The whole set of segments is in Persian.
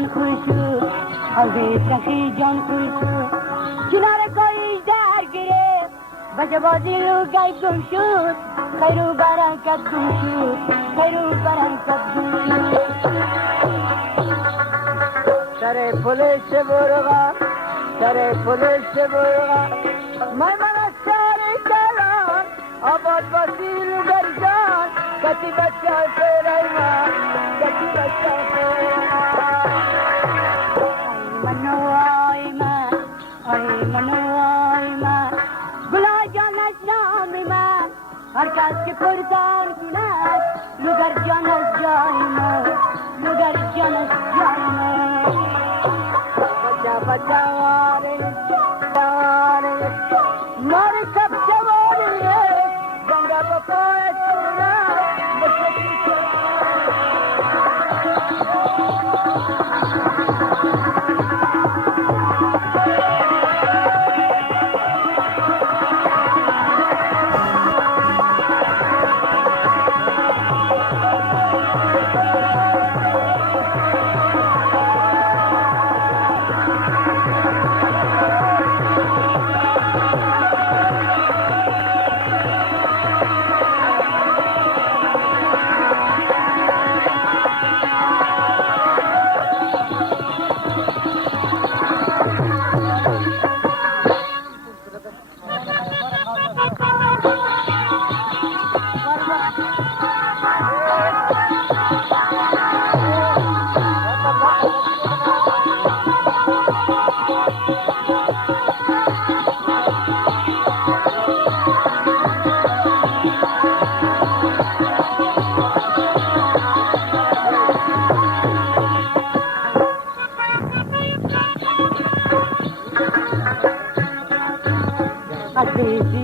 جان خوش شد از سخی جان خوش شد کنار کاریش در گرفت بچه بازی لوگای گم شد خیر و برکت گم شد خیر و برکت گم شد سر پلش برغا سر پلش برغا من از سر کلان آباد بازیل گرجان کتی بچه پیرای من کتی بچه پیرای من آی منو آی من گلا جانش نام من هر کس که پرسان کند لگر جان از جای من لگر جان از جای من بچه بچه واره واره مار سب جواره گنگا بپای چورا بسکی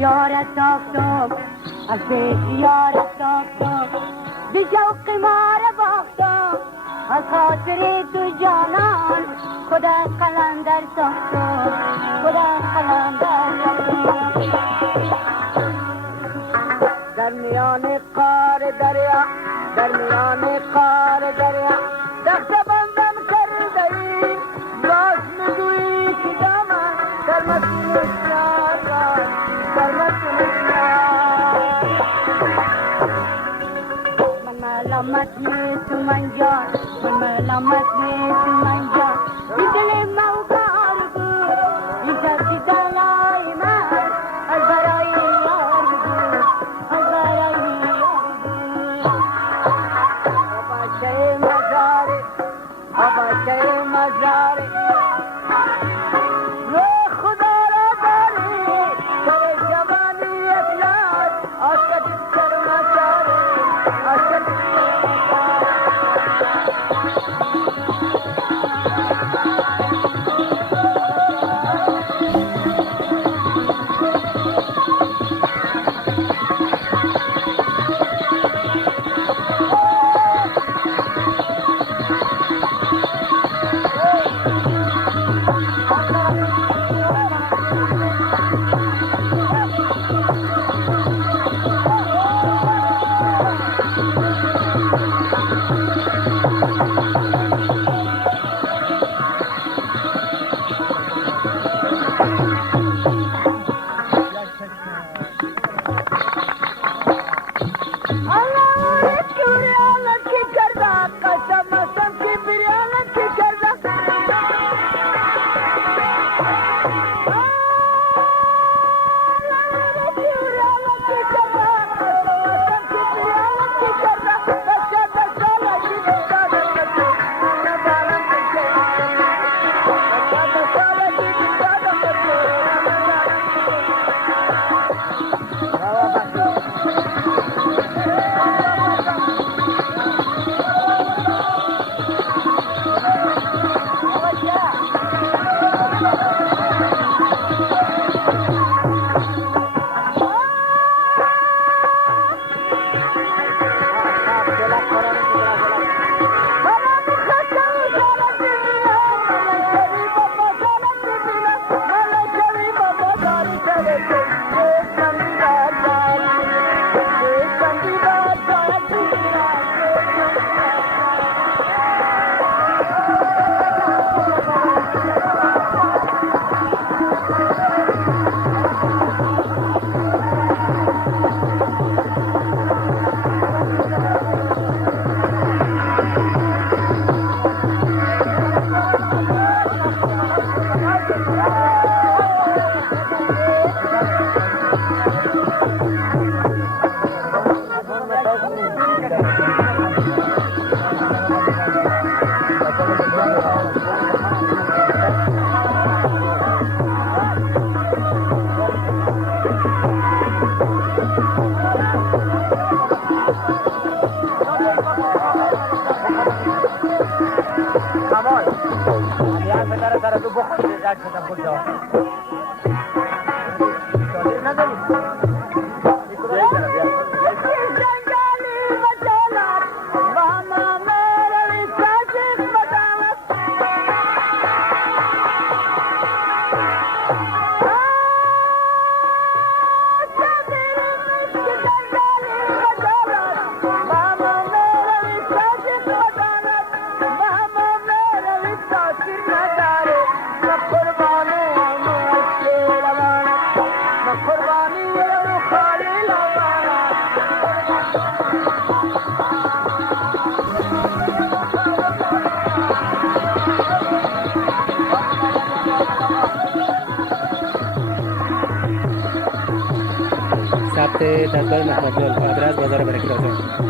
زیارت آفتاب از زیارت آفتاب به شوق ما را باختم از خاطر تو جانان خدا قلندر ساختم خدا قلندر ساختم در میان قار دریا در میان قار دریا دست بندم کرده ای باز میگویی که دامن در مسیح شاد در مسیح من ملامت نیست من جان من ملامت نیست من جان این دل موقار بود این شب دلای من از برای یار بود از برای یار بود آباشه مزاره آباشه مزاره روح خدا را داری سر جوانی افلاس آسد سر مزاره آسد स्टार्ट खत्म हो जाओ نداری ثبت دستگاه محمد لال آدرس بازار برکت آزاد.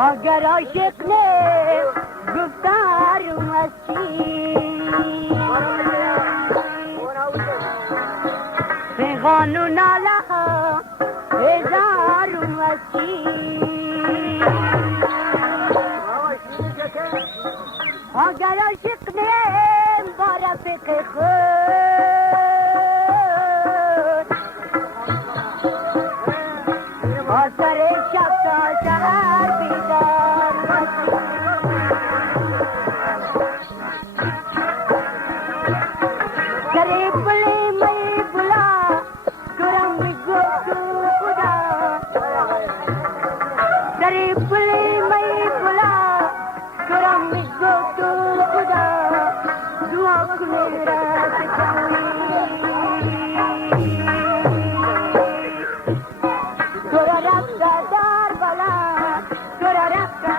اگر عاشق نے گفتار مستی پیغان و نالا هزار مستی اگر عاشق نے بارا فکر خود آثر شب تا شهر بیدار قریب بلی می بلا کرم گو تو خدا قریب بلی می بلا کرم گو تو خدا دعا کنی رات جاوی تورا رفتا دار بلا تورا رفتا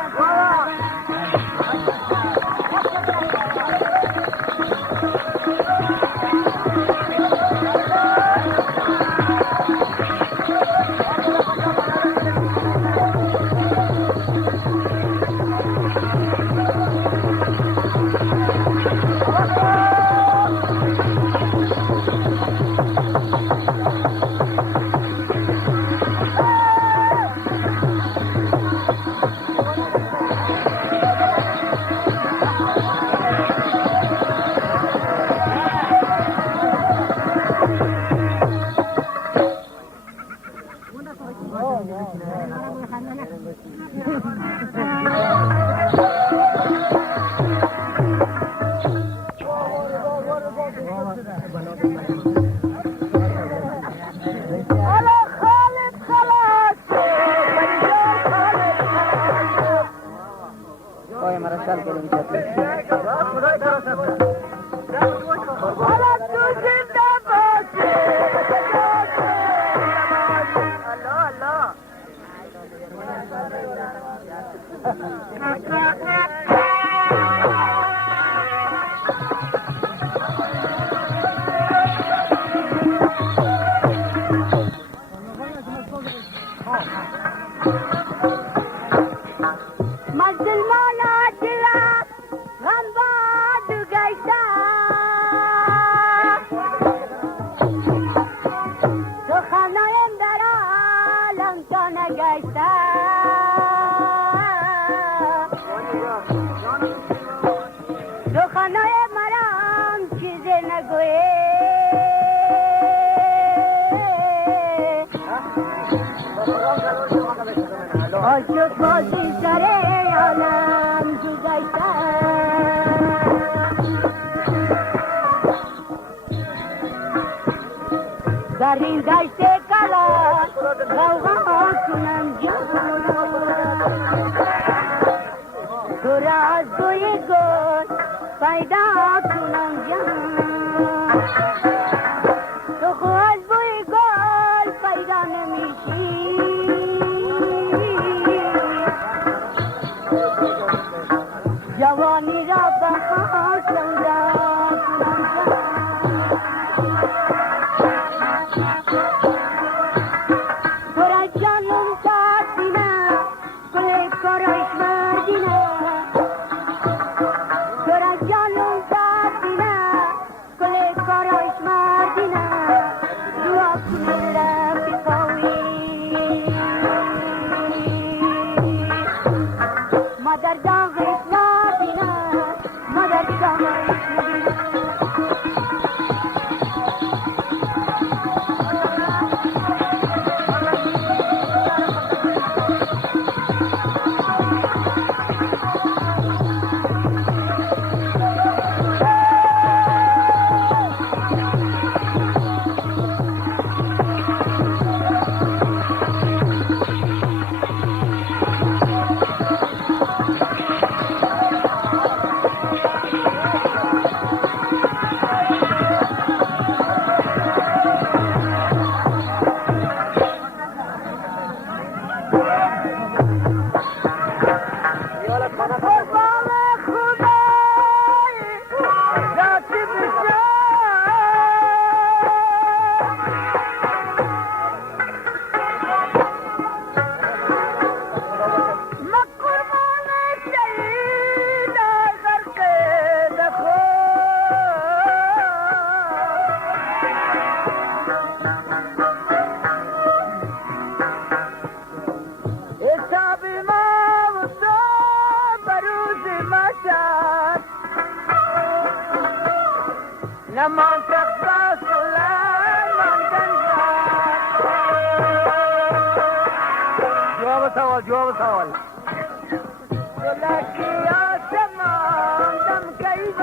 در این دشت کلان غوغا کنم جان تو را از بوی گل پیدا کنم جان تو خو از بوی گل پیدا نمیشی جوانی را بخواه سودا کنم جان جواب سوال لكي يا سمان دم كيد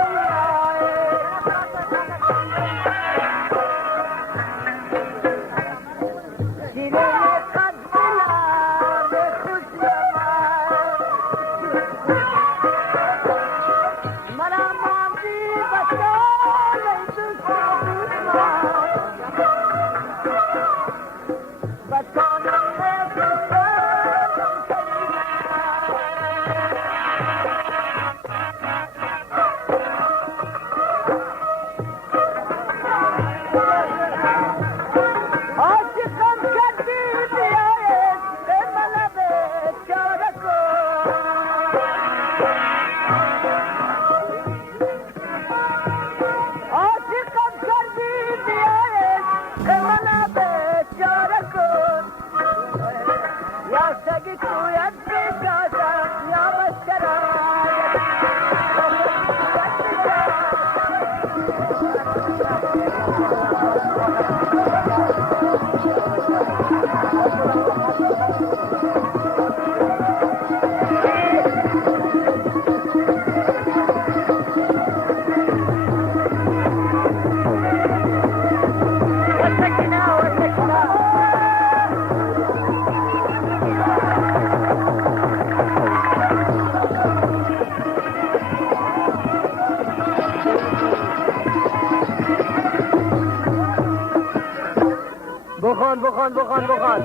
بخوان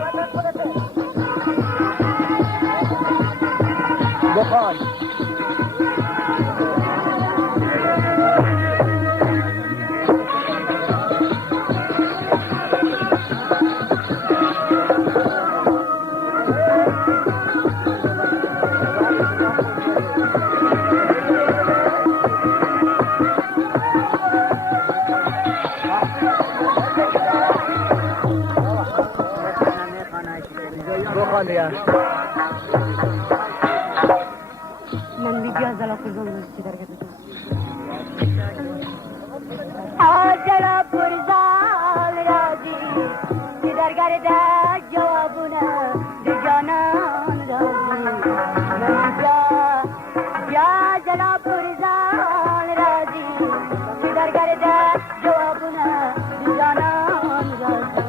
بخوان بخوان دیگه من میگه زلا پرزان چی درگه آجلا پرزال راجی چی درگه ده جوابونه دی جانان راجی من یا جلا پرزال راجی چی درگه ده جوابونه دی جانان راجی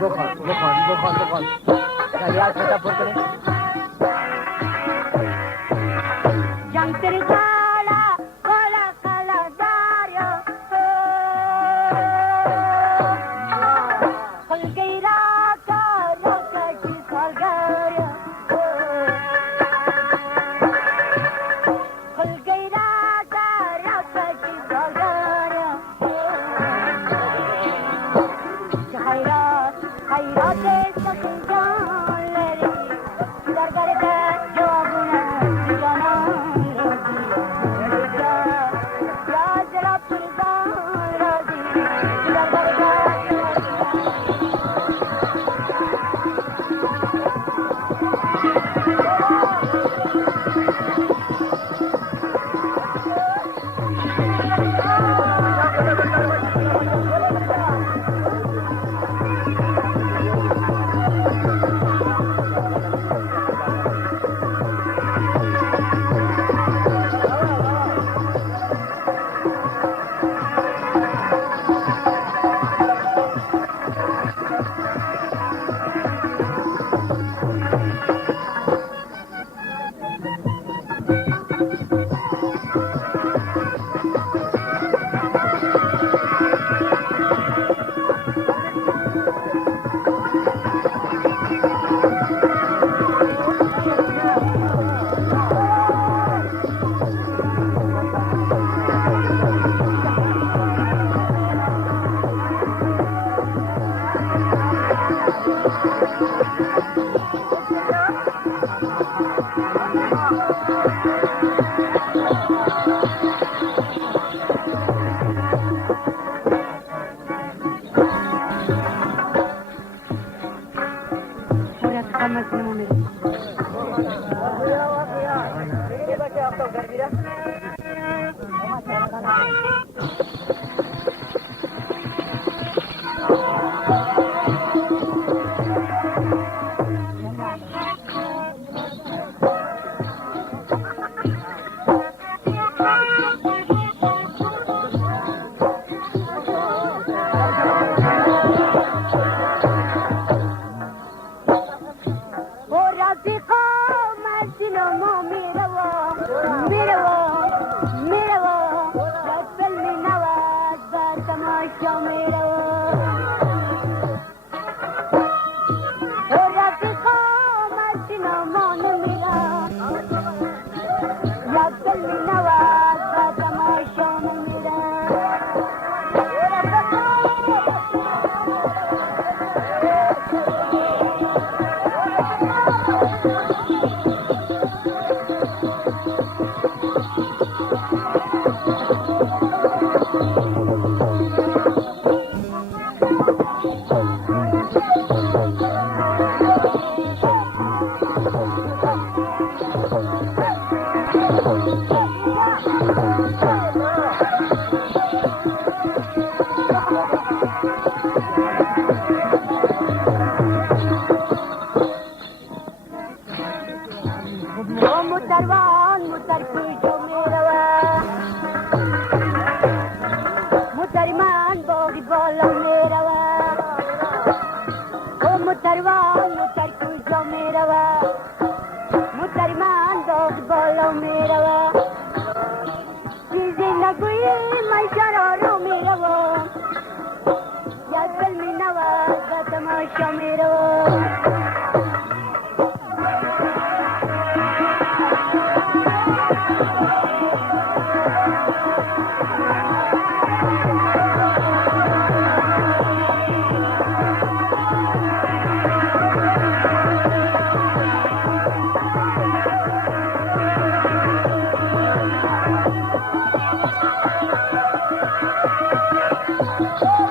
بخوان خیلیت خطا پر کنه جنگ تری کالا کالا کالا داریا خلقی راکا راکا چی سالگاریا خلقی راکا راکا چی سالگاریا خیرات خیرات سخن جان لری सिनेमा मेरे Oh!